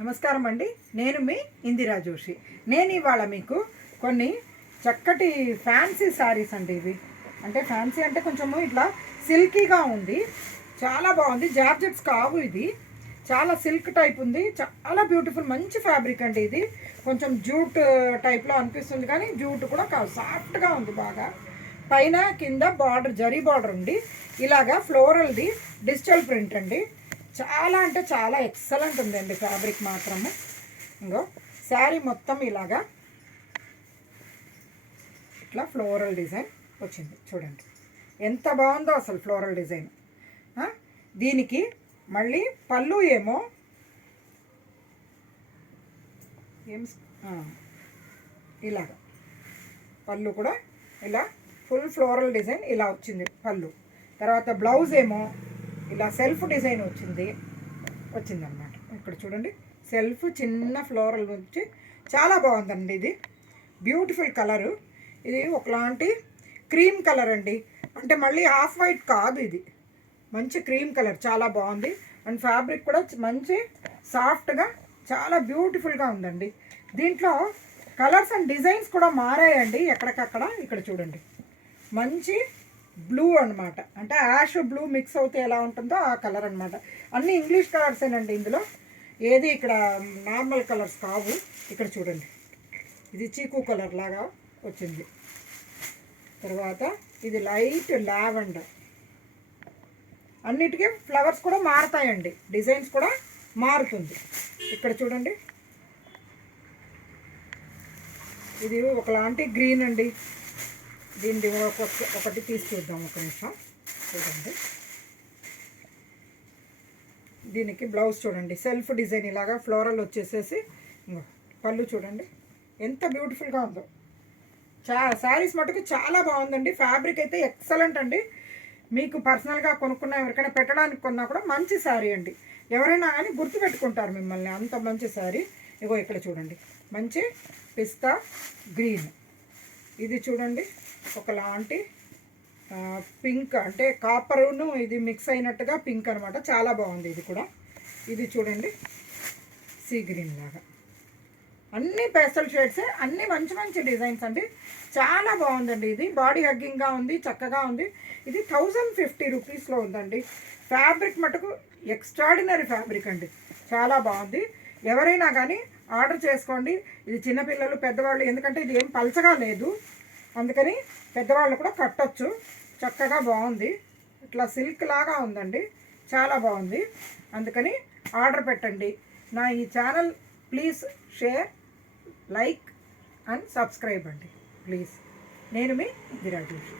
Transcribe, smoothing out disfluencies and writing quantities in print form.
నమస్కారం అండి. నేను మీ ఇందిరా జోషి. నేను ఇవాళ మీకు కొన్ని చక్కటి ఫ్యాన్సీ శారీస్ అండి. ఇవి అంటే ఫ్యాన్సీ అంటే కొంచెము ఇట్లా సిల్కీగా ఉంది, చాలా బాగుంది. జార్జెట్స్ కావు, ఇది చాలా సిల్క్ టైప్ ఉంది, చాలా బ్యూటిఫుల్ మంచి ఫ్యాబ్రిక్ అండి. ఇది కొంచెం జూట్ టైప్లో అనిపిస్తుంది కానీ జూట్ కూడా కాదు, సాఫ్ట్గా ఉంది బాగా. పైన కింద బార్డర్, జరీ బార్డర్ ఉంది. ఇలాగా ఫ్లోరల్ది డిజిటల్ ప్రింట్ అండి. చాలా అంటే చాలా ఎక్సలెంట్ ఉందండి ఫ్యాబ్రిక్ మాత్రము. ఇంకో శారీ మొత్తం ఇలాగా ఇట్లా ఫ్లోరల్ డిజైన్ వచ్చింది చూడండి, ఎంత బాగుందో అసలు ఫ్లోరల్ డిజైన్. దీనికి మళ్ళీ పళ్ళు ఏమో ఇలాగా పళ్ళు కూడా ఇలా ఫుల్ ఫ్లోరల్ డిజైన్ ఇలా వచ్చింది పళ్ళు. తర్వాత బ్లౌజ్ ఏమో ఇలా సెల్ఫ్ డిజైన్ వచ్చిందనమాట. ఇక్కడ చూడండి, సెల్ఫ్ చిన్న ఫ్లోరల్ వచ్చి చాలా బాగుందండి. ఇది బ్యూటిఫుల్ కలరు. ఇది ఒకలాంటి క్రీమ్ కలర్ అండి, అంటే మళ్ళీ హాఫ్ వైట్ కాదు, ఇది మంచి క్రీమ్ కలర్, చాలా బాగుంది. అండ్ ఫ్యాబ్రిక్ కూడా మంచి సాఫ్ట్గా చాలా బ్యూటిఫుల్గా ఉందండి. దీంట్లో కలర్స్ అండ్ డిజైన్స్ కూడా మారాయండి ఎక్కడికక్కడ. ఇక్కడ చూడండి, మంచి బ్లూ అనమాట, అంటే యాష్ బ్లూ మిక్స్ అవుతే ఎలా ఉంటుందో ఆ కలర్ అనమాట. అన్నీ ఇంగ్లీష్ కలర్సేనండి ఇందులో, ఏది ఇక్కడ నార్మల్ కలర్స్ కావు. ఇక్కడ చూడండి, ఇది చీకు కలర్ లాగా వచ్చింది. తర్వాత ఇది లైట్ లావెండర్. అన్నిటికీ ఫ్లవర్స్ కూడా మారుతాయండి, డిజైన్స్ కూడా మారుతుంది. ఇక్కడ చూడండి, ఇది ఒకలాంటి గ్రీన్ అండి. దీన్ని ఒకటి తీసి చూద్దాం, ఒక నిమిషం. చూడండి, దీనికి బ్లౌజ్ చూడండి, సెల్ఫ్ డిజైన్ ఇలాగా ఫ్లోరల్ వచ్చేసేసి. పళ్ళు చూడండి ఎంత బ్యూటిఫుల్గా ఉందో. శారీస్ మటుకు చాలా బాగుందండి. ఫ్యాబ్రిక్ అయితే ఎక్సలెంట్ అండి. మీకు పర్సనల్గా కొనుక్కున్న ఎవరికైనా పెట్టడానికి కొన్నా కూడా మంచి శారీ అండి. ఎవరైనా కానీ గుర్తుపెట్టుకుంటారు మిమ్మల్ని, అంత మంచి శారీ. ఇగో ఇక్కడ చూడండి, మంచి పిస్తా గ్రీన్. ఇది చూడండి, ఒకలాంటి పింక్, అంటే కాపరును ఇది మిక్స్ అయినట్టుగా పింక్ అనమాట, చాలా బాగుంది ఇది కూడా. ఇది చూడండి, సీ గ్రీన్ లాగా. అన్నీ పేస్టల్ షేడ్సే, అన్నీ మంచి మంచి డిజైన్స్ అండి, చాలా బాగుందండి. ఇది బాడీ హగ్గింగ్గా ఉంది, చక్కగా ఉంది. ఇది 1050 రూపీస్లో ఉందండి. ఫ్యాబ్రిక్ మటుకు ఎక్స్ట్రాడినరీ ఫ్యాబ్రిక్ అండి, చాలా బాగుంది. ఎవరైనా కానీ ఆర్డర్ చేసుకోండి. ఇది చిన్నపిల్లలు, పెద్దవాళ్ళు, ఎందుకంటే ఇది ఏం పలచగా లేదు, అందుకని పెద్దవాళ్ళు కూడా కట్టొచ్చు. చక్కగా బాగుంది, ఇట్లా సిల్క్ లాగా ఉందండి, చాలా బాగుంది. అందుకని ఆర్డర్ పెట్టండి. నా ఈ channel please share, like and subscribe అండి ప్లీజ్. నేను మీ ఇందిరా జోషి.